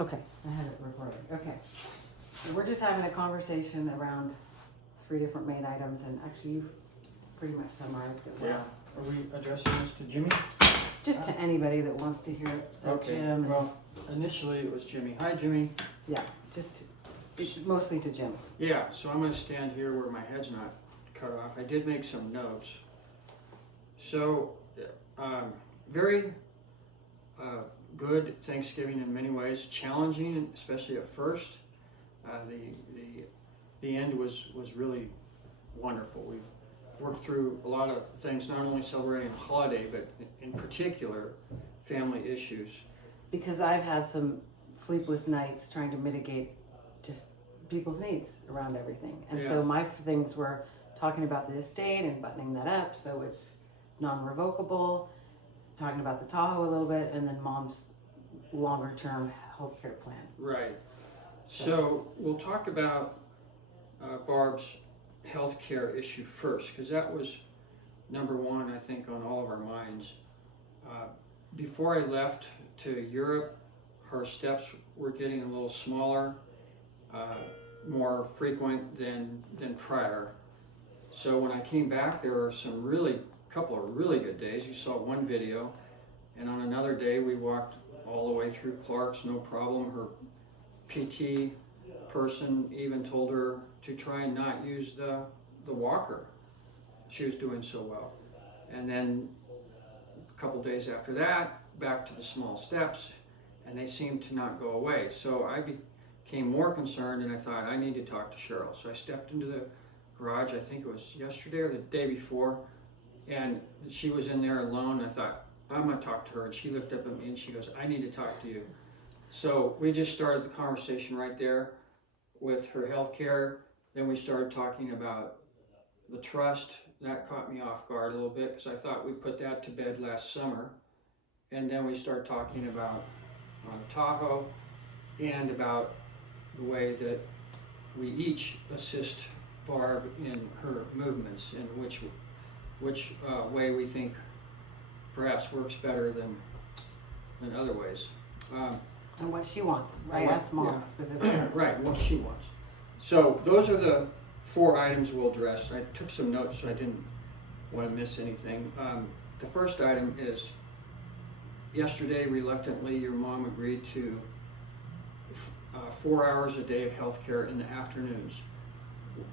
Okay, I had it recorded. Okay. So we're just having a conversation around 3 different main items, and actually you've pretty much summarized it well. Yeah. Are we addressing this to Jimmy? Just to anybody that wants to hear it. So Okay. Jim. Well, initially it was Jimmy. Hi, Jimmy. Yeah, just it's mostly to Jim. Yeah, so I'm going to stand here where my head's not cut off. I did make some notes. So, very good Thanksgiving in many ways. Challenging, especially at first. The end was really wonderful. We worked through a lot of things, not only celebrating a holiday, but in particular, family issues. Because I've had some sleepless nights trying to mitigate just people's needs around everything. And so my things were talking about the estate and buttoning that up so it's non-revocable, talking about the Tahoe a little bit, and then mom's longer term healthcare plan. Right. So we'll talk about Barb's healthcare issue first, because that was number one, I think, on all of our minds. Before I left to Europe, her steps were getting a little smaller, more frequent than prior. So when I came back, there were couple of really good days. You saw one video, and on another day we walked all the way through Clark's, no problem. Her PT person even told her to try and not use the walker. She was doing so well. And then a couple days after that, back to the small steps, and they seemed to not go away. So I became more concerned, and I thought, I need to talk to Cheryl. So I stepped into the garage, I think it was yesterday or the day before, and she was in there alone. I thought, I'm going to talk to her. And she looked up at me and she goes, I need to talk to you. So we just started the conversation right there with her health care. Then we started talking about the trust. That caught me off guard a little bit because I thought we put that to bed last summer. And then we started talking about Tahoe and about the way that we each assist Barb in her movements and which way we think perhaps works better than other ways. And what she wants. I asked mom specifically. Right, what she wants. So those are the 4 items we'll address. I took some notes so I didn't want to miss anything. The first item is, yesterday, reluctantly, your mom agreed to 4 hours a day of health care in the afternoons.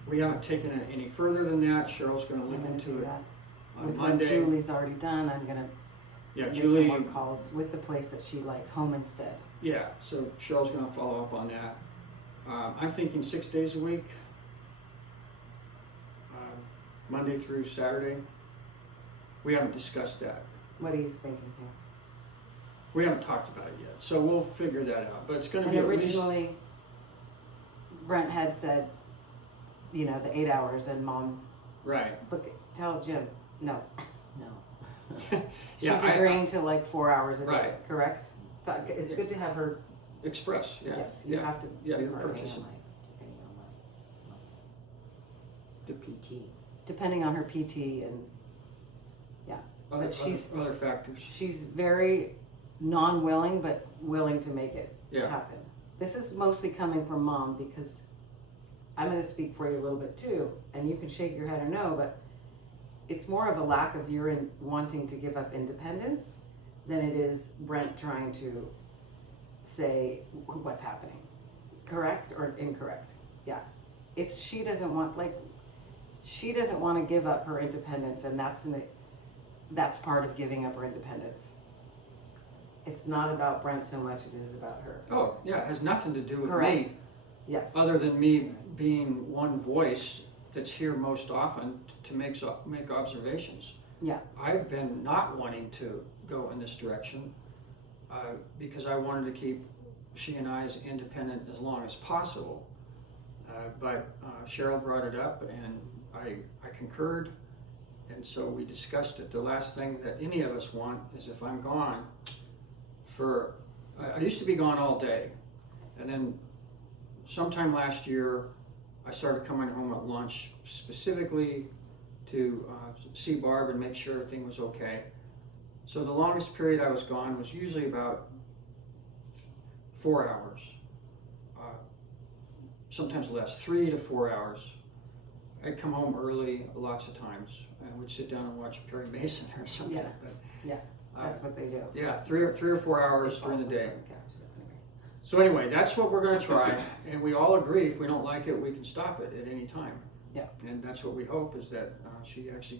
We haven't taken it any further than that. Cheryl's going to look into it on with Monday. what Julie's already done, I'm going to make Julie, some more calls with the place that she likes, Home Instead. Yeah, so Cheryl's going to follow up on that. I'm thinking 6 days a week, Monday through Saturday. We haven't discussed that. What are you thinking here? We haven't talked about it yet, so we'll figure that out. But it's going to be originally, Brent had said, the 8 hours, and mom. Right. Look, tell Jim, no. She's Yeah, agreeing to like 4 hours a day, right. Correct? So it's good to have her. Express, yeah. Yes, you have to. Yeah, you're depending purchasing. The PT. Depending on her PT and but she's other factors. She's very non-willing, but willing to make it Yeah. happen. This is mostly coming from mom because I'm going to speak for you a little bit too, and you can shake your head or no, but it's more of a lack of your wanting to give up independence than it is Brent trying to say what's happening. Correct or incorrect? Yeah. She doesn't want to give up her independence, and that's part of giving up her independence. It's not about Brent so much, it is about her. Oh, yeah, it has nothing to do with Correct. me. Yes. Other than me being one voice that's here most often to make observations. Yeah. I've been not wanting to go in this direction because I wanted to keep she and I as independent as long as possible. But Cheryl brought it up and I concurred, and so we discussed it. The last thing that any of us want is if I'm gone I used to be gone all day, and then sometime last year I started coming home at lunch specifically to see Barb and make sure everything was okay. So the longest period I was gone was usually about 4 hours, sometimes less, 3 to 4 hours. I'd come home early lots of times. I would sit down and watch Perry Mason or something. Yeah. But, Yeah, that's what they do. yeah, three or 4 hours They during the fall day. asleep on the couch. Anyway. So anyway, that's what we're going to try, and we all agree if we don't like it, we can stop it at any time. Yeah. And that's what we hope is that she actually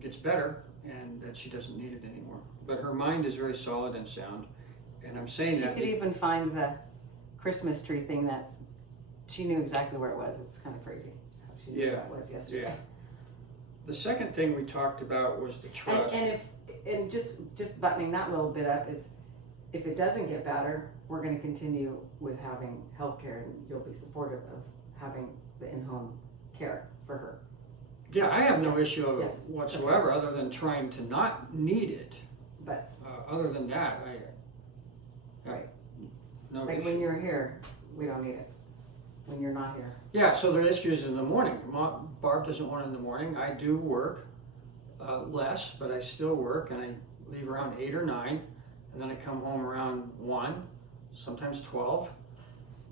gets better, and that she doesn't need it anymore. But her mind is very solid and sound, and I'm saying She that. could even find the Christmas tree thing that she knew exactly where it was. It's kind of crazy how she knew where it was yesterday. Yeah. The second thing we talked about was the trust. And just buttoning that little bit up is, if it doesn't get better, we're going to continue with having health care, and you'll be supportive of having the in-home care for her. Yeah, I have no Yes. issue Yes. whatsoever, other than trying to not need it. But Other than that, right, no like issue. when you're here, we don't need it. When you're not here, Yeah, so there are issues in the morning. Barb doesn't want it in the morning. I do work less, but I still work, and I leave around 8 or 9, and then I come home around 1, sometimes 12,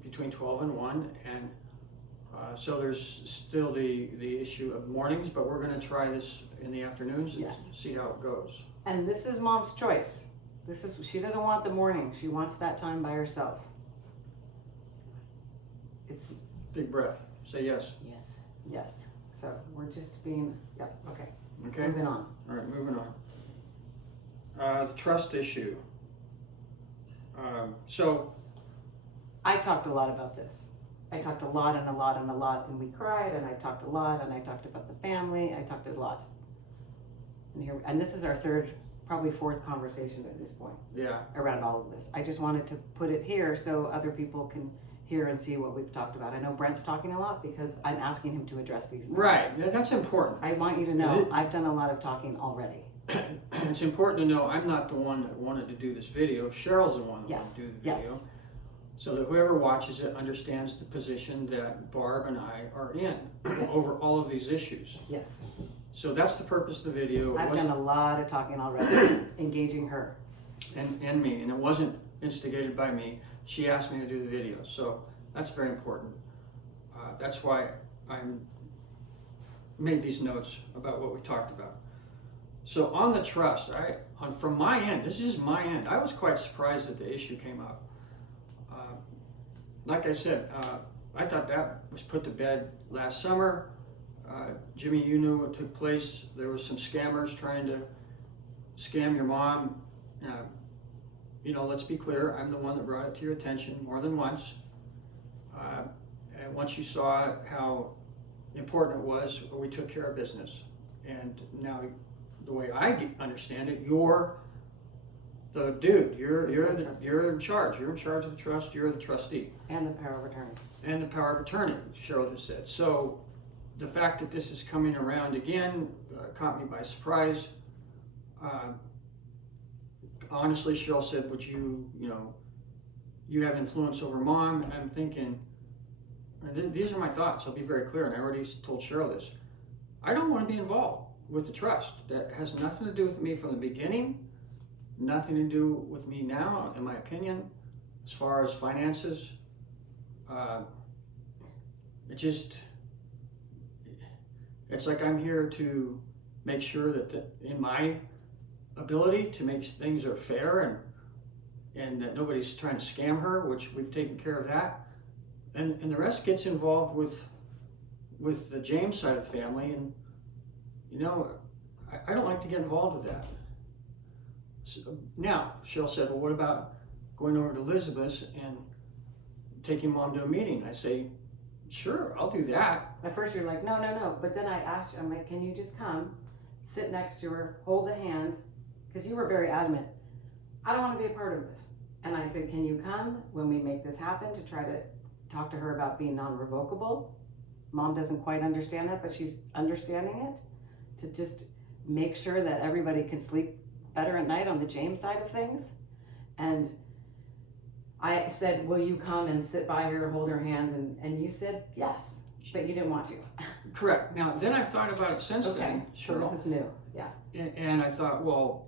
between 12 and 1, and so there's still the issue of mornings, but we're going to try this in the afternoons and Yes. see how it goes. and this is Mom's choice. She doesn't want the morning. She wants that time by herself. It's Big breath. Say yes. yes. So we're just being okay. Okay. Moving on. All right, moving on. The trust issue. So I talked a lot about this. I talked a lot and a lot and a lot, and we cried, and I talked a lot, and I talked about the family. I talked a lot. And this is our third, probably fourth conversation at this point yeah, around all of this. I just wanted to put it here so other people can hear and see what we've talked about. I know Brent's talking a lot because I'm asking him to address these things. right. Yeah, that's important. I want you to know I've done a lot of talking already. It's important to know I'm not the one that wanted to do this video. Cheryl's the one that wanted Yes. to do the video. Yes. So that whoever watches it understands the position that Barb and I are in Yes. over all of these issues. Yes. So that's the purpose of the video. It I've wasn't- done a lot of talking already, engaging her. and me, and it wasn't instigated by me. She asked me to do the video, so that's very important. That's why I made these notes about what we talked about. So on the trust, from my end, this is my end. I was quite surprised that the issue came up. Like I said, I thought that was put to bed last summer. Jimmy, you knew what took place. There was some scammers trying to scam your mom. Let's be clear, I'm the one that brought it to your attention more than once. And once you saw how important it was, we took care of business. And now, the way I understand it, you're the dude. You're in charge. You're in charge of the trust. You're the trustee. And the power of attorney. And the power of attorney, Cheryl just said. So the fact that this is coming around again caught me by surprise. Honestly, Cheryl said, would you have influence over Mom? And I'm thinking, these are my thoughts. I'll be very clear, and I already told Cheryl this. I don't want to be involved with the trust. That has nothing to do with me from the beginning, nothing to do with me now, in my opinion, as far as finances. It's like I'm here to make sure that in my ability to make things are fair and that nobody's trying to scam her, which we've taken care of that. And the rest gets involved with the James side of the family, and I don't like to get involved with that. So, now, Cheryl said, well, what about going over to Elizabeth's and taking Mom to a meeting? I say, sure, I'll do that. At first you're like, no. But then I asked you, I'm like, can you just come, sit next to her, hold the hand? Because you were very adamant. I don't want to be a part of this. And I said, can you come when we make this happen to try to talk to her about being non-revocable? Mom doesn't quite understand that, but she's understanding it. To just make sure that everybody can sleep better at night on the James side of things. And I said, will you come and sit by her, hold her hands? And you said yes, but you didn't want to. Correct. Now, then I've thought about it since then, So Cheryl. this is new. Yeah. And I thought, well,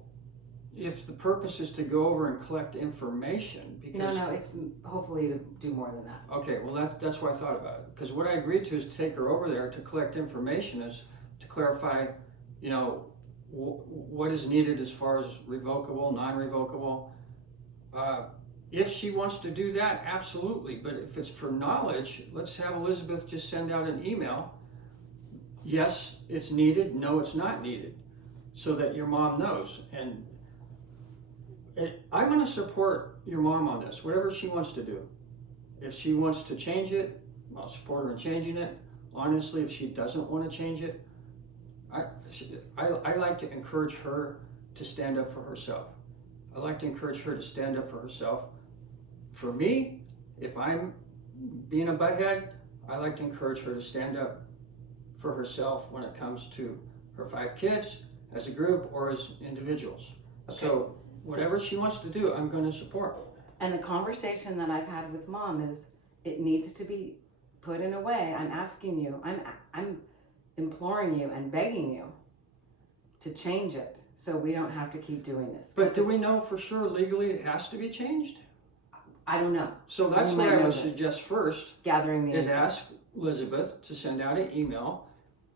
if the purpose is to go over and collect information, because No, it's hopefully to do more than that. okay, well that's why I thought about it. Because what I agreed to is to take her over there to collect information, is to clarify, you know, what is needed as far as revocable, non-revocable. If she wants to do that, absolutely. But if it's for knowledge, let's have Elizabeth just send out an email. Yes, it's needed. No, it's not needed, so that your mom knows. And I'm going to support your mom on this, whatever she wants to do. If she wants to change it, I'll support her in changing it. Honestly, if she doesn't want to change it, I like to encourage her to stand up for herself. I like to encourage her to stand up for herself. For me, if I'm being a butthead, I like to encourage her to stand up for herself when it comes to her 5 kids, as a group or as individuals. Okay. So whatever she wants to do, I'm going to support. And the conversation that I've had with mom is it needs to be put in a way. I'm asking you, I'm imploring you and begging you to change it so we don't have to keep doing this. But do we know for sure legally it has to be changed? I don't know. So that's We what might I know would this. suggest first, Gathering the is info. ask Elizabeth to send out an email.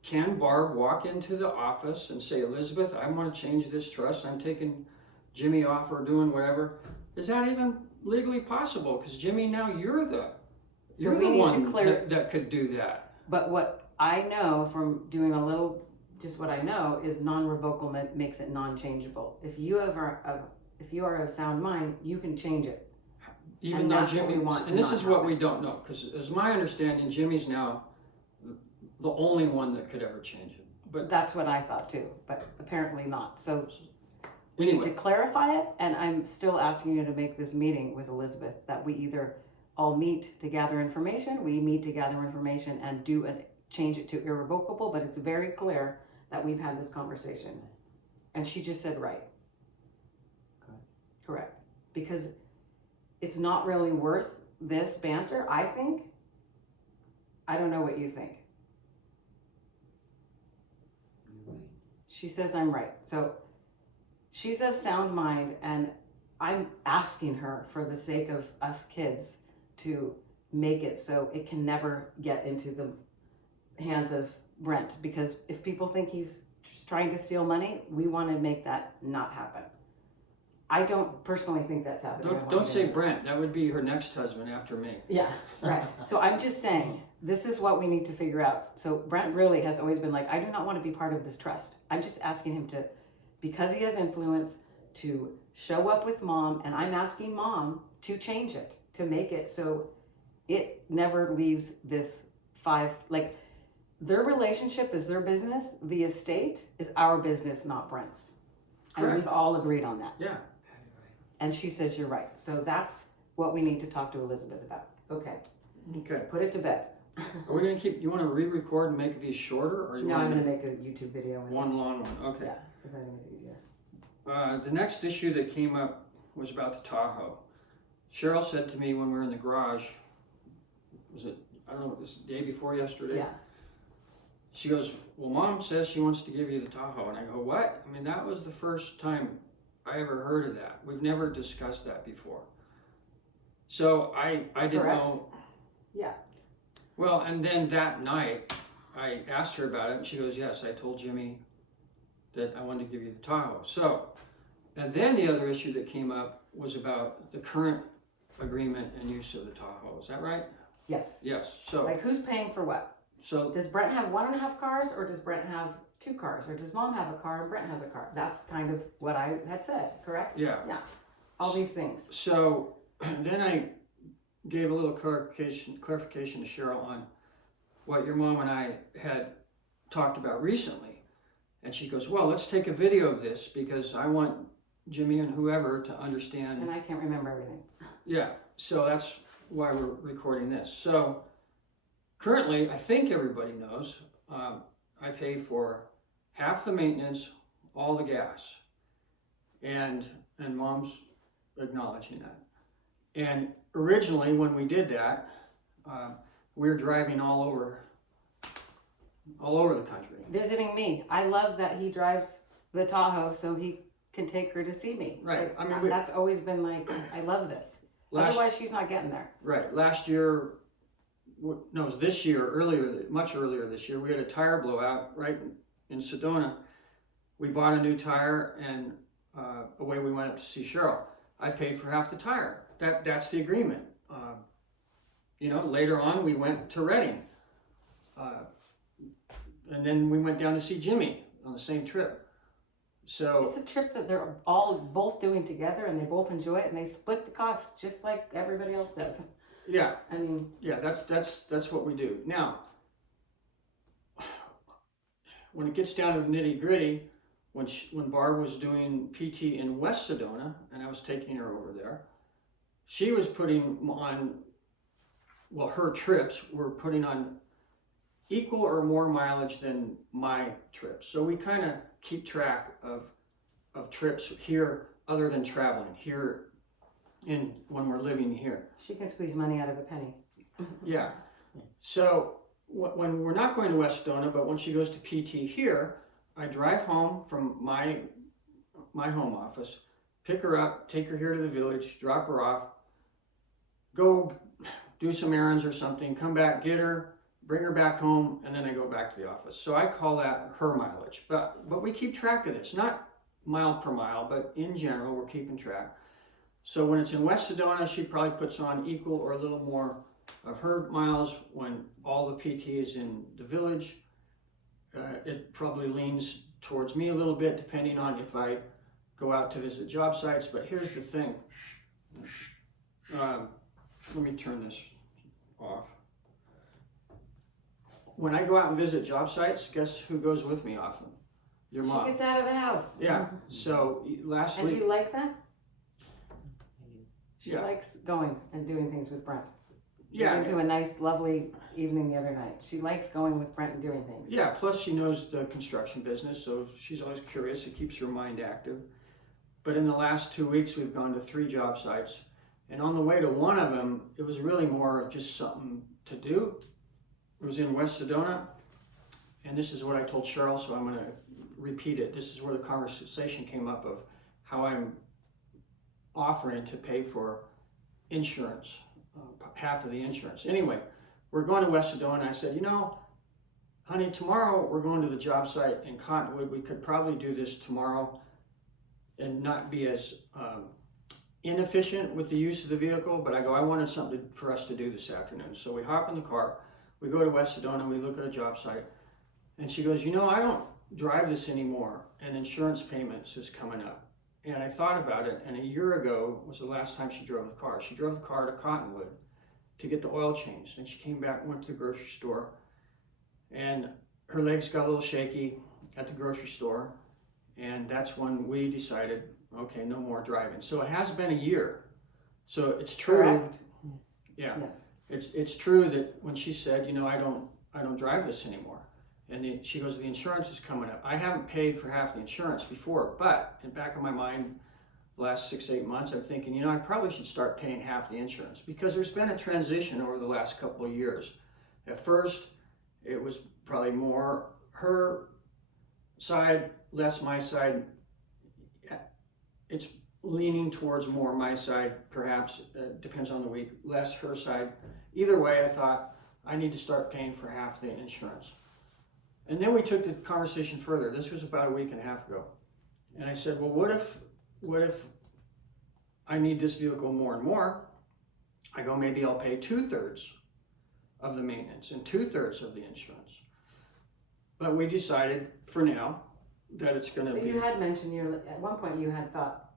Can Barb walk into the office and say, Elizabeth, I want to change this trust. I'm taking Jimmy off or doing whatever. Is that even legally possible? Because Jimmy, now you're the we need to one that could do that. But what I know from doing a little, just what I know is non-revocable makes it non-changeable. If you are of sound mind, you can change it. Even And though that's what Jimmy, we want to and this not is what happen. we don't know, because as my understanding, Jimmy's now the only one that could ever change it. But That's what I thought too, but apparently not. So we need anyway, to clarify it, and I'm still asking you to make this meeting with Elizabeth that we either all meet to gather information, and change it to irrevocable, but it's very clear that we've had this conversation. And she just said right. Correct. Because it's not really worth this banter, I think. I don't know what you think. You're right. She says I'm right. So she's of sound mind, and I'm asking her for the sake of us kids to make it so it can never get into the hands of Brent, because if people think he's just trying to steal money, we want to make that not happen. I don't personally think that's happening. don't say Brent. That would be her next husband after me. Yeah, right. So I'm just saying, this is what we need to figure out. So Brent really has always been like, I do not want to be part of this trust. I'm just asking him to, because he has influence, to show up with mom, and I'm asking mom to change it, to make it so it never leaves this 5, like, their relationship is their business. The estate is our business, not Brent's. And Correct. we've all agreed on that. Yeah. And she says you're right. So that's what we need to talk to Elizabeth about. Okay, Okay. put it to bed. Are we gonna keep? You want to re-record and make these shorter, or you No, I'm want gonna make a YouTube video. with one it. long one? Okay. Yeah, because I think it's easier. The next issue that came up was about the Tahoe. Cheryl said to me when we were in the garage, was it, I don't know, it was the day before yesterday? Yeah. She goes, well, Mom says she wants to give you the Tahoe. And I go, what? I mean, that was the first time I ever heard of that. We've never discussed that before. So I didn't Correct. know. Yeah. Well, and then that night, I asked her about it, and she goes, yes, I told Jimmy that I wanted to give you the Tahoe. So, and then the other issue that came up was about the current agreement and use of the Tahoe. Is that right? Yes. Yes. So, Like, who's paying for what? so Does Brent have 1.5 cars, or does Brent have 2 cars, or does mom have a car and Brent has a car? That's kind of what I had said, correct? yeah. All these things. So then I gave a little clarification to Cheryl on what your mom and I had talked about recently. And she goes, well, let's take a video of this because I want Jimmy and whoever to understand. And I can't remember everything. Yeah, so that's why we're recording this. So currently, I think everybody knows, I pay for half the maintenance, all the gas, and mom's acknowledging that. And originally, when we did that, we were driving all over the country. Visiting me. I love that he drives the Tahoe so he can take her to see me. Right. Like, I mean, that's always been like, I love this. Otherwise, she's not getting there. Right. Last year, no, it was this year, much earlier this year, we had a tire blowout right in Sedona. We bought a new tire and away we went up to see Cheryl. I paid for half the tire. That's the agreement. Later on we went to Reading. And then we went down to see Jimmy on the same trip. So it's a trip that they're both doing together, and they both enjoy it, and they split the cost just like everybody else does. Yeah. I mean, yeah, that's what we do. Now, when it gets down to the nitty gritty, when Barb was doing PT in West Sedona, and I was taking her over there, she was putting on, well, her trips were putting on equal or more mileage than my trips. So we kind of keep track of trips here other than traveling here when we're living here. she can squeeze money out of a penny. Yeah. So when we're not going to West Sedona, but when she goes to PT here, I drive home from my home office, pick her up, take her here to the village, drop her off, go do some errands or something, come back, get her, bring her back home, and then I go back to the office. So I call that her mileage. But we keep track of this, not mile per mile, but in general, we're keeping track. So when it's in West Sedona, she probably puts on equal or a little more of her miles. When all the PT is in the village, it probably leans towards me a little bit, depending on if I go out to visit job sites. But here's the thing. Let me turn this off. When I go out and visit job sites, guess who goes with me often? Your mom. She gets out of the house. Yeah. So last And week. do you like that? She Yeah. likes going and doing things with Brent. Yeah. We went to a nice, lovely evening the other night. She likes going with Brent and doing things. Yeah, plus she knows the construction business, so she's always curious. It keeps her mind active. But in the last 2 weeks, we've gone to 3 job sites. And on the way to one of them, it was really more of just something to do. It was in West Sedona. And this is what I told Cheryl, so I'm going to repeat it. This is where the conversation came up of how I'm offering to pay for insurance, half of the insurance. Anyway, we're going to West Sedona. I said, honey, tomorrow we're going to the job site in Cottonwood. We could probably do this tomorrow and not be as inefficient with the use of the vehicle. But I wanted something for us to do this afternoon. So we hop in the car, we go to West Sedona, we look at a job site. And she goes, I don't drive this anymore, and insurance payments is coming up. And I thought about it, and a year ago was the last time she drove the car. She drove the car to Cottonwood to get the oil changed. And she came back, went to the grocery store, and her legs got a little shaky at the grocery store. And that's when we decided, okay, no more driving. So it has been a year. So it's true. Correct? Yeah. Yes. It's true that when she said, I don't drive this anymore. And then she goes, the insurance is coming up. I haven't paid for half the insurance before, but in the back of my mind, the last 6-8 months, I'm thinking, I probably should start paying half the insurance, because there's been a transition over the last couple of years. At first, it was probably more her side, less my side. It's leaning towards more my side, perhaps, depends on the week, less her side. Either way, I thought I need to start paying for half the insurance. And then we took the conversation further. This was about a week and a half ago. And I said, well, what if I need this vehicle more and more? I go, maybe I'll pay 2/3 of the maintenance and 2/3 of the insurance. But we decided for now that it's going to be. But you had mentioned at one point you had thought.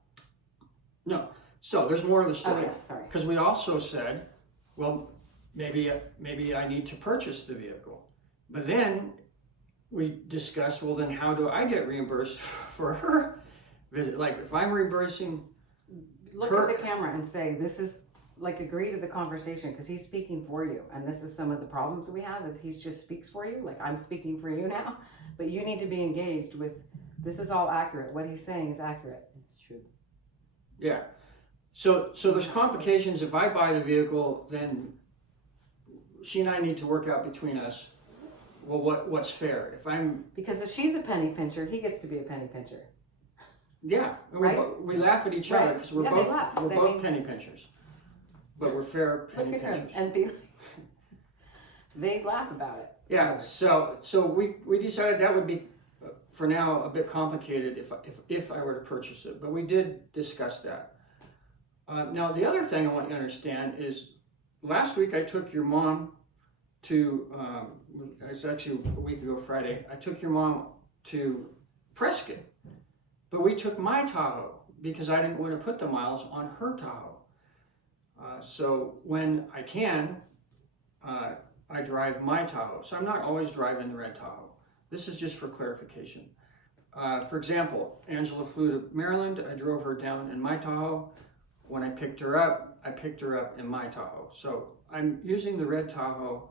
No. So there's more to the story. Oh, yeah, sorry. Because we also said, well, maybe I need to purchase the vehicle. But then we discussed, well, then how do I get reimbursed for her visit? Like, if I'm reimbursing Look her. at the camera and say, this is, like, agree to the conversation, because he's speaking for you. And this is some of the problems we have, is he just speaks for you. Like, I'm speaking for you now. But you need to be engaged with, this is all accurate. What he's saying is accurate. It's true. Yeah. So there's complications. If I buy the vehicle, then she and I need to work out between us, well, what's fair? Because if she's a penny pincher, he gets to be a penny pincher. Yeah, and Right? we laugh at each other Right. because we're Yeah, they laugh. both They both mean- penny pinchers, but we're fair penny Look at him pinchers. and be. They laugh about it. Yeah, so we decided that would be for now a bit complicated if I were to purchase it, but we did discuss that. Now the other thing I want you to understand is last week I took your mom to it's actually a week ago Friday. I took your mom to Prescott, but we took my Tahoe because I didn't want to put the miles on her Tahoe. So when I can, I drive my Tahoe. So I'm not always driving the red Tahoe. This is just for clarification. For example, Angela flew to Maryland. I drove her down in my Tahoe. When I picked her up in my Tahoe. So I'm using the red Tahoe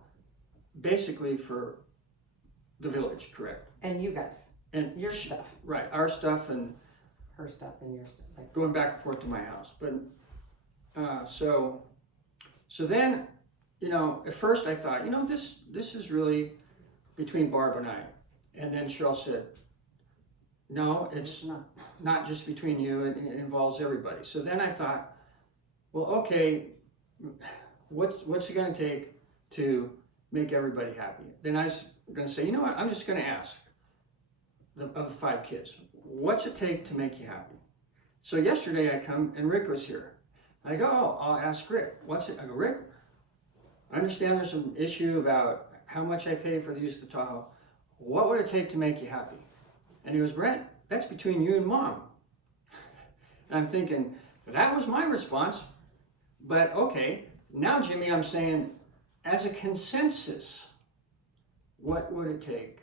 basically for the village, correct? And you guys, And your stuff, right, our stuff and her stuff, and your stuff. Like, going back and forth to my house. But so then, you know, at first I thought, you know, this is really between Barb and I. And then Cheryl said, no, it's not just between you, it involves everybody. So then I thought, well, okay, what's it going to take to make everybody happy? Then I was going to say, you know what, I'm just going to ask of the 5 kids, what's it take to make you happy? So yesterday I come and Rick was here. I go, oh, I'll ask Rick, what's it? I go, Rick, I understand there's some issue about how much I pay for the use of the Tahoe. What would it take to make you happy? And he goes, Brent, that's between you and Mom. And I'm thinking, that was my response. But okay, now Jimmy, I'm saying, as a consensus, what would it take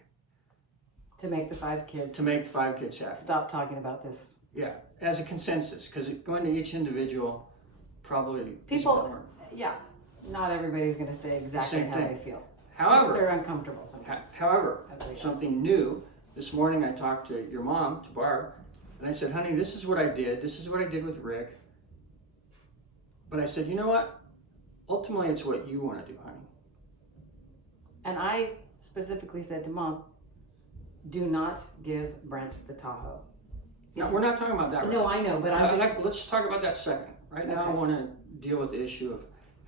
to make the 5 kids. to make 5 kids happy? Stop talking about this. Yeah, as a consensus, because going to each individual probably People- isn't gonna work. Yeah, not everybody's going to say exactly Same how thing. they feel. However, they're uncomfortable sometimes. However, As they go. something new. This morning I talked to your mom, to Barb, and I said, honey, this is what I did. This is what I did with Rick. But I said, you know what? Ultimately, it's what you want to do, honey. And I specifically said to Mom, do not give Brent the Tahoe. Now, we're not talking about that right No, now. I know, but I'm just. Let's talk about that second. Right now, I Okay. want to deal with the issue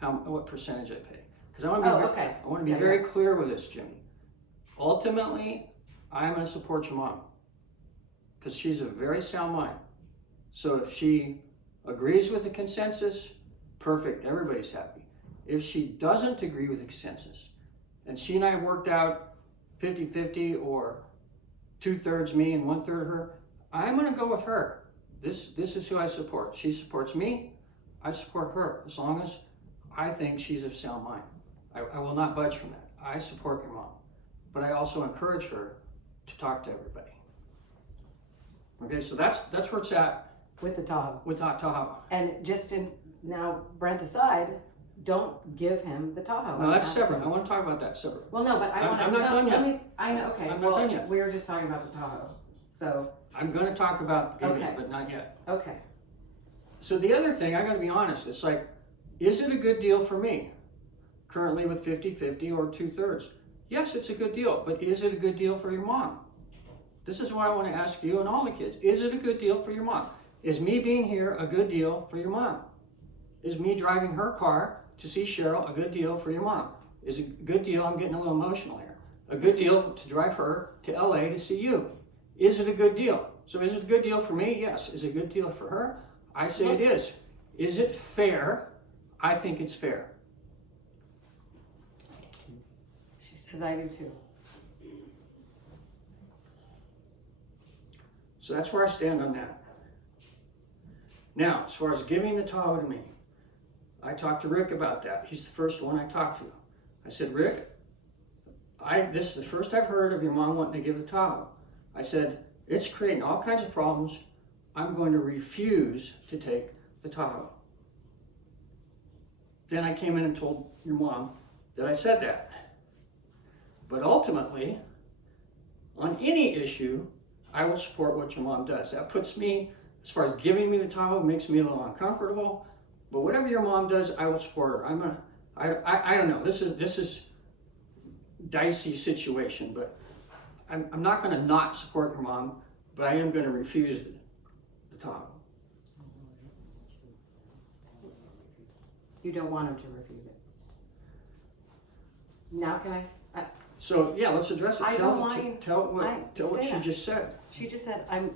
of what percentage I pay. Because I want to be, okay. I want to be Yeah, very clear with this, Jimmy. Ultimately, I'm going to support your mom. Because she's a very sound mind. So if she agrees with the consensus, perfect, everybody's happy. If she doesn't agree with the consensus, and she and I have worked out 50-50 or 2/3 me and 1/3 her, I'm going to go with her. This is who I support. She supports me, I support her, as long as I think she's of sound mind. I will not budge from that. I support your mom. But I also encourage her to talk to everybody. Okay, so that's where it's at With the Tahoe. with Tahoe. And just in now, Brent aside, don't give him the Tahoe. No, that's Ask separate. him. I want to talk about that separate. Well, no, but I want to. I'm not done yet. I know. Okay. I'm well, not done yet. we were just talking about the Tahoe. So I'm going to talk about giving Okay. it, but not yet. okay. So the other thing, I got to be honest, it's like, is it a good deal for me? Currently with 50-50 or 2/3. Yes, it's a good deal, but is it a good deal for your mom? This is what I want to ask you and all the kids. Is it a good deal for your mom? Is me being here a good deal for your mom? Is me driving her car to see Cheryl a good deal for your mom? Is it a good deal? I'm getting a little emotional here. A good deal to drive her to LA to see you. Is it a good deal? So is it a good deal for me? Yes. Is it a good deal for her? I say it is. Is it fair? I think it's fair. She says I do too. So that's where I stand on that. Now, as far as giving the Tahoe to me, I talked to Rick about that. He's the first one I talked to. I said, Rick, this is the first I've heard of your mom wanting to give the Tahoe. I said, it's creating all kinds of problems. I'm going to refuse to take the Tahoe. Then I came in and told your mom that I said that. But ultimately, on any issue, I will support what your mom does. That puts me, as far as giving me the Tahoe, makes me a little uncomfortable. But whatever your mom does, I will support her. I don't know. This is dicey situation, but I'm not going to not support your mom, but I am going to refuse Tahoe. You don't want him to refuse it. Now can I? So yeah, let's address it. I Tell, don't want you- tell what say she that. just said. She just said I don't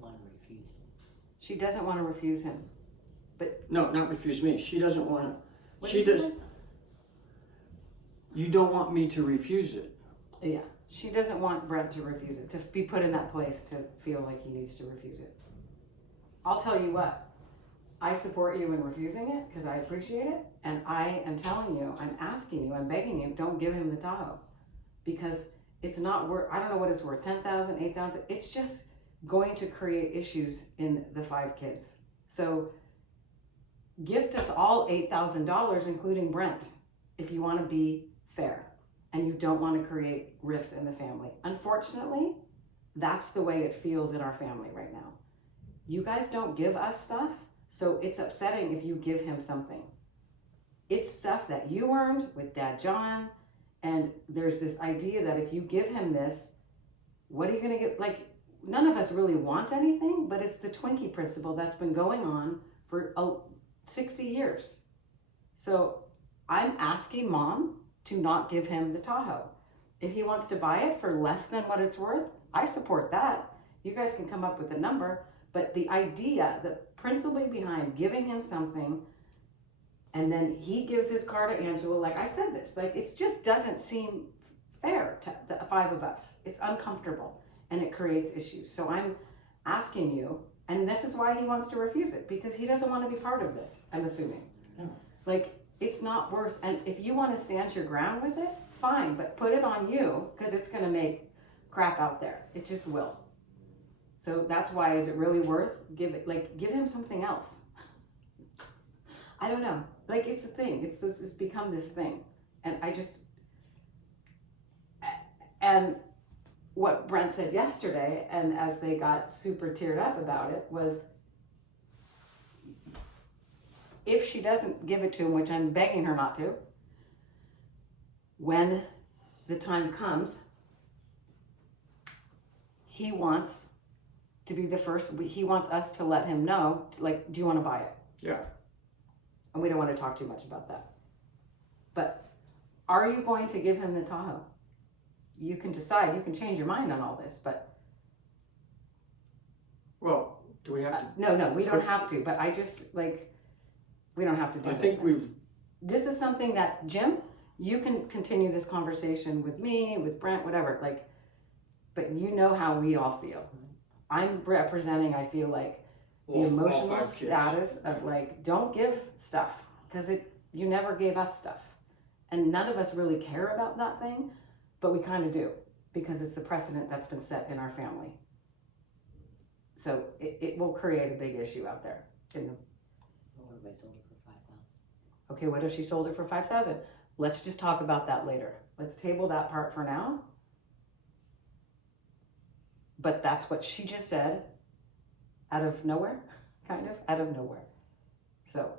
want to refuse him. she doesn't want to refuse him. No, not refuse me. She doesn't want to. What She did does. say? You don't want me to refuse it. Yeah, she doesn't want Brent to refuse it, to be put in that place to feel like he needs to refuse it. I'll tell you what, I support you in refusing it because I appreciate it, and I am telling you, I'm asking you, I'm begging you, don't give him the Tahoe, because it's not worth, I don't know what it's worth, 10,000, 8,000, it's just going to create issues in the 5 kids. So gift us all $8,000, including Brent, if you want to be fair and you don't want to create rifts in the family. Unfortunately, that's the way it feels in our family right now. You guys don't give us stuff, so it's upsetting if you give him something. It's stuff that you earned with Dad John, and there's this idea that if you give him this, what are you going to get? Like, none of us really want anything, but it's the Twinkie principle that's been going on for 60 years. So I'm asking Mom to not give him the Tahoe. If he wants to buy it for less than what it's worth, I support that. You guys can come up with a number, but the idea, the principle behind giving him something and then he gives his car to Angela, like I said this, like it just doesn't seem fair to the 5 of us. It's uncomfortable and it creates issues. So I'm asking you, and this is why he wants to refuse it, because he doesn't want to be part of this, I'm assuming. Yeah. Like, it's not worth, and if you want to stand your ground with it, fine, but put it on you, because it's going to make crap out there. It just will. So that's why, is it really worth, give him something else. I don't know. Like, it's a thing. It's become this thing. And and what Brent said yesterday, and as they got super teared up about it, was if she doesn't give it to him, which I'm begging her not to, when the time comes, he wants to be the first, he wants us to let him know, like, do you want to buy it? Yeah. And we don't want to talk too much about that. But are you going to give him the Tahoe? You can decide, you can change your mind on all this, but. Well, do we have to? No, we don't have to, but I just, we don't have to do I this. think we've. This is something that, Jim, you can continue this conversation with me, with Brent, whatever, but you know how we all feel. I'm representing, I feel like, the all emotional 5 kids. status of don't give stuff, because you never gave us stuff. And none of us really care about that thing, but we kind of do, because it's a precedent that's been set in our family. So it will create a big issue out there. What if I sold it for 5,000? Okay, what if she sold it for 5,000? Let's just talk about that later. Let's table that part for now. But that's what she just said, out of nowhere, kind of, out of nowhere. So,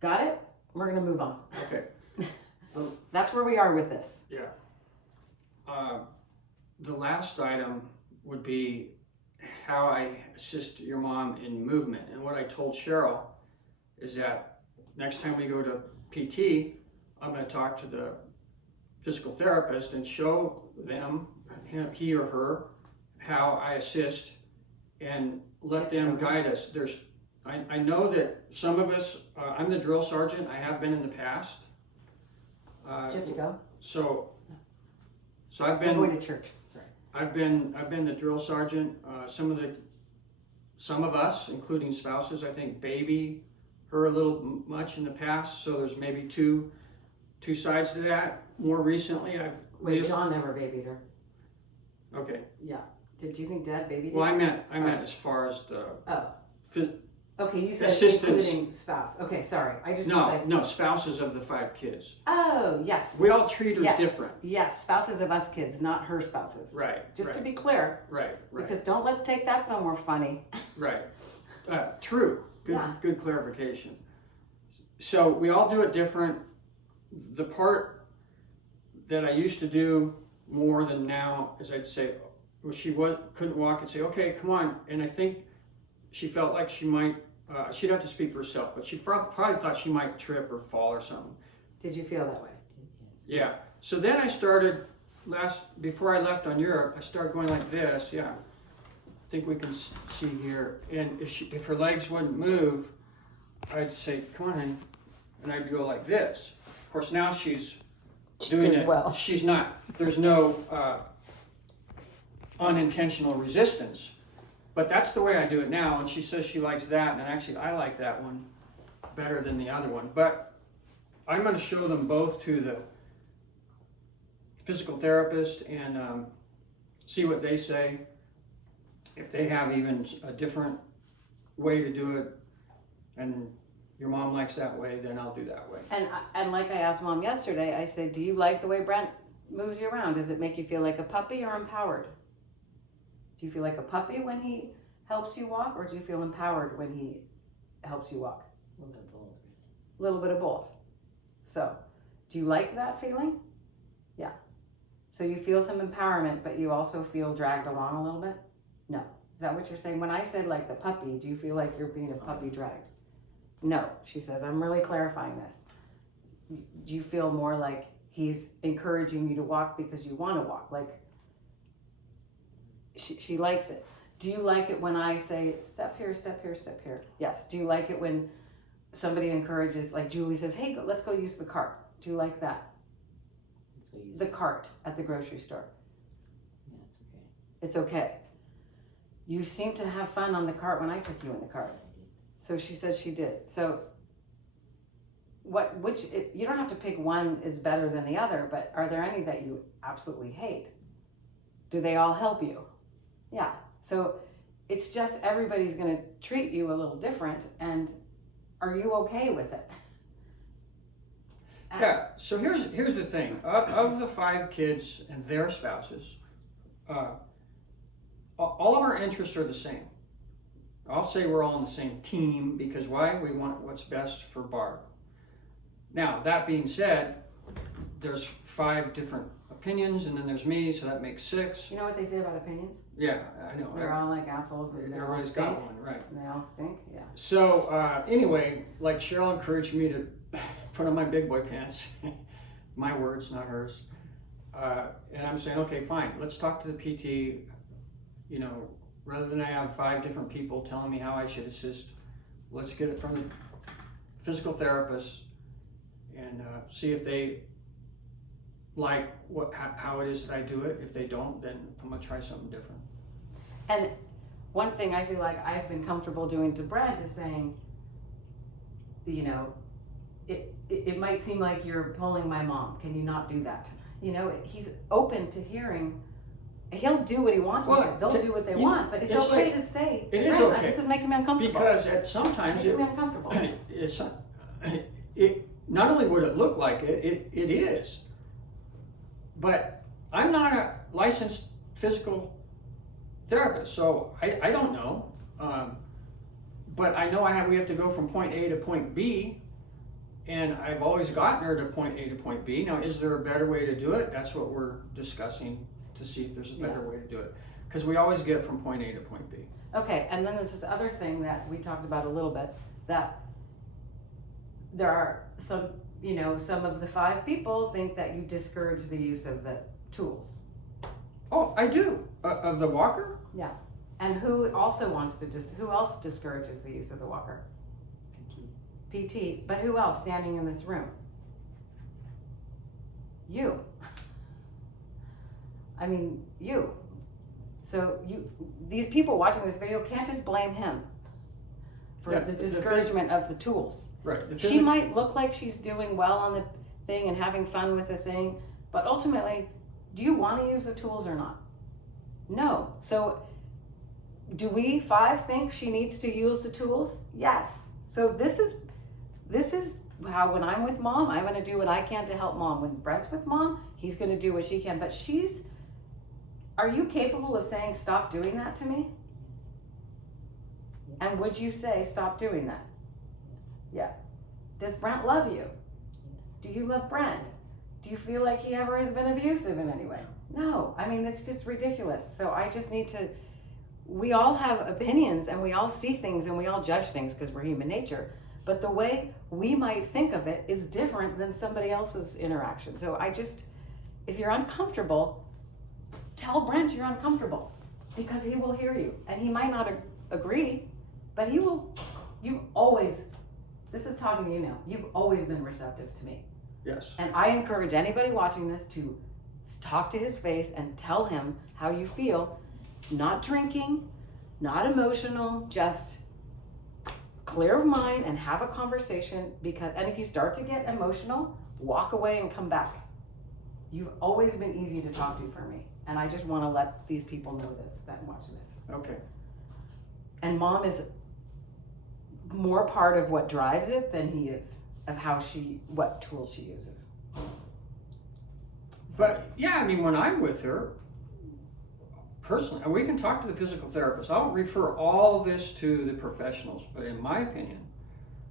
got it? We're gonna move on. Okay. That's where we are with this. Yeah. The last item would be how I assist your mom in movement. And what I told Cheryl is that next time we go to PT, I'm going to talk to the physical therapist and show them, he or her, how I assist and let them guide us. I know that some of us, I'm the drill sergeant, I have been in the past. Do you have to go? So I've I'm been. going to church. I've been the drill sergeant. Some of us, including spouses, I think baby her a little much in the past. So there's maybe two sides to that. More recently, Wait, John never babied her. Okay. Yeah. Did you think Dad babied her? Well, I meant as far as the. Oh. Okay, you said Assistance. including spouse. Okay, sorry. I just No, spouses of the 5 kids. Oh, yes. We all treat her yes. different. Yes, spouses of us kids, not her spouses. Right. Just right, to be clear. Right. Because let's take that somewhere funny. Right. True. Yeah. Good clarification. So we all do it different. The part that I used to do more than now is I'd say couldn't walk and say, okay, come on. And I think she felt like she might, she'd have to speak for herself, but she probably thought she might trip or fall or something. Did you feel that way? Yeah. So then I started, before I left on Europe, I started going like this, yeah. I think we can see here. And if her legs wouldn't move, I'd say, come on, honey. And I'd go like this. Of course, now she's doing it. well. She's not, there's no unintentional resistance. But that's the way I do it now. And she says she likes that. And actually, I like that one better than the other one. But I'm going to show them both to the physical therapist and see what they say. If they have even a different way to do it, and your mom likes that way, then I'll do that way. And like I asked Mom yesterday, I said, do you like the way Brent moves you around? Does it make you feel like a puppy or empowered? Do you feel like a puppy when he helps you walk, or do you feel empowered when he helps you walk? A little bit of both. A little bit of both. So, do you like that feeling? Yeah. So you feel some empowerment, but you also feel dragged along a little bit? No. Is that what you're saying? When I said like the puppy, do you feel like you're being a puppy dragged? No. She says, I'm really clarifying this. Do you feel more like he's encouraging you to walk because you want to walk? Like, she likes it. Do you like it when I say, step here, step here, step here? Yes. Do you like it when somebody encourages, like Julie says, hey, let's go use the cart? Do you like that? The cart at the grocery store. Yeah, it's okay. It's okay. You seem to have fun on the cart when I took you in the cart. So she says she did. So you don't have to pick one is better than the other, but are there any that you absolutely hate? Do they all help you? Yeah. So it's just everybody's going to treat you a little different, and are you okay with it? Yeah, so here's the thing. Of the 5 kids and their spouses, all of our interests are the same. I'll say we're all on the same team because why? We want what's best for Barb. Now, that being said, there's 5 different opinions, and then there's me, so that makes 6. You know what they say about opinions? Yeah, I know. They're all like assholes, and they all Everybody's stink. got one, right. And they all stink, yeah. So anyway, like Cheryl encouraged me to put on my big boy pants. My words, not hers. And I'm saying, okay, fine. Let's talk to the PT. You know, rather than I have 5 different people telling me how I should assist, let's get it from the physical therapist and see if they like how it is that I do it. If they don't, then I'm gonna try something different. And one thing I feel like I've been comfortable doing to Brent is saying, you know, it might seem like you're pulling my mom. Can you not do that? You know, he's open to hearing. He'll do what he wants. Well, They'll do what they want, but it's okay to say. It is Brent, okay. This makes me uncomfortable. Because at sometimes it makes me uncomfortable. It not only would it look like it is, but I'm not a licensed physical therapist, so I don't know. But I know we have to go from point A to point B, and I've always gotten her to point A to point B. Now, is there a better way to do it? That's what we're discussing to see if there's a better way to do it. Because we always get from point A to point B. Okay, and then there's this other thing that we talked about a little bit, that there are some of the 5 people think that you discourage the use of the tools. Oh, I do. Of the walker? Yeah. And who also who else discourages the use of the walker? PT. But who else standing in this room? You. I mean, you. So these people watching this video can't just blame him for the discouragement of the tools. Right. She might look like she's doing well on the thing and having fun with the thing, but ultimately, do you want to use the tools or not? No. So do we 5 think she needs to use the tools? Yes. So this is how when I'm with Mom, I'm going to do what I can to help Mom. When Brent's with Mom, he's going to do what she can. But are you capable of saying, stop doing that to me? And would you say, stop doing that? Yeah. Does Brent love you? Do you love Brent? Do you feel like he ever has been abusive in any way? No, I mean, it's just ridiculous. So I just need to, we all have opinions and we all see things and we all judge things because we're human nature. But the way we might think of it is different than somebody else's interaction. So I just, if you're uncomfortable, tell Brent you're uncomfortable because he will hear you. And he might not agree, but he will, you've always, this is talking to you now, you've always been receptive to me. Yes. And I encourage anybody watching this to talk to his face and tell him how you feel. Not drinking, not emotional, just clear of mind and have a conversation. Because, and if you start to get emotional, walk away and come back. You've always been easy to talk to for me. And I just want to let these people know this, that watch this. Okay. And mom is more part of what drives it than he is of how what tools she uses. But yeah, I mean, when I'm with her, personally, and we can talk to the physical therapist. I'll refer all this to the professionals. But in my opinion,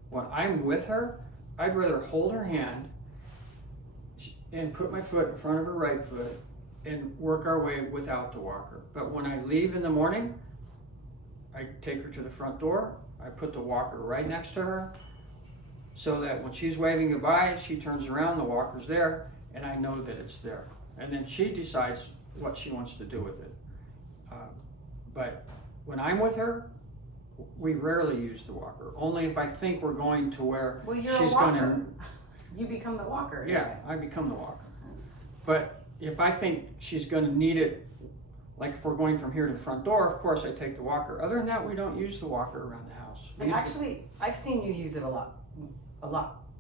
when I'm with her, I'd rather hold her hand and put my foot in front of her right foot and work our way without the walker. But when I leave in the morning, I take her to the front door. I put the walker right next to her so that when she's waving goodbye, she turns around, the walker's there, and I know that it's there. And then she decides what she wants to do with it. But when I'm with her, we rarely use the walker. Only if I think we're going to where you're she's a walker. gonna. You become the walker. Yeah, I become the walker. But if I think she's gonna need it, like if we're going from here to the front door, of course I take the walker. Other than that, we don't use the walker around the house. But actually, I've seen you use it a lot.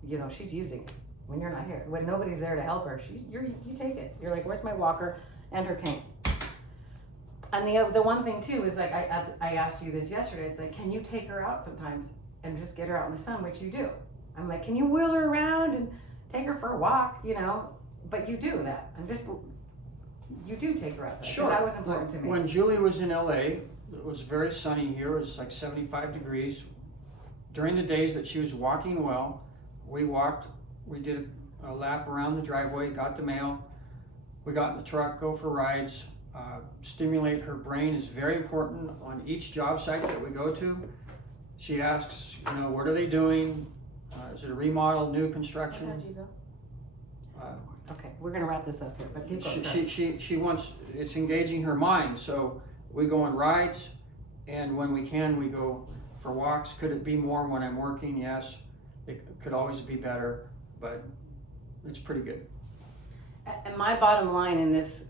You know, she's using it when you're not here. When nobody's there to help her, you take it. You're like, where's my walker and her cane? And the one thing too is like I asked you this yesterday. It's like, can you take her out sometimes and just get her out in the sun, which you do. I'm like, can you wheel her around and take her for a walk? You know, but you do that. You do take her outside. Sure. That was important to me. When Julie was in LA, it was very sunny here. It was like 75 degrees. During the days that she was walking well, we walked. We did a lap around the driveway, got the mail. We got in the truck, go for rides. Stimulate her brain is very important on each job site that we go to. She asks, you know, what are they doing? Is it a remodel, new construction? How'd you go? Okay, we're gonna wrap this up here, but keep going. She wants, it's engaging her mind, so we go on rides, and when we can, we go for walks. Could it be more when I'm working? Yes. It could always be better, but it's pretty good. And my bottom line in this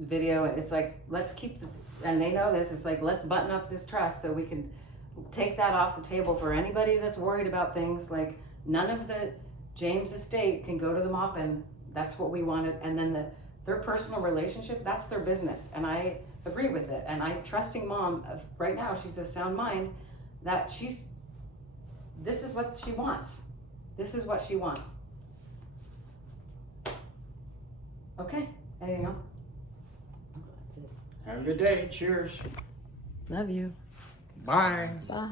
video, it's like, let's keep and they know this, it's like, let's button up this trust so we can take that off the table for anybody that's worried about things. Like, none of the James estate can go to the mop, and that's what we wanted. And then their personal relationship, that's their business. And I agree with it. And I'm trusting mom right now, she's of sound mind, that this is what she wants. This is what she wants. Okay, anything else? Have a good day. Cheers. Love you. Bye. Bye.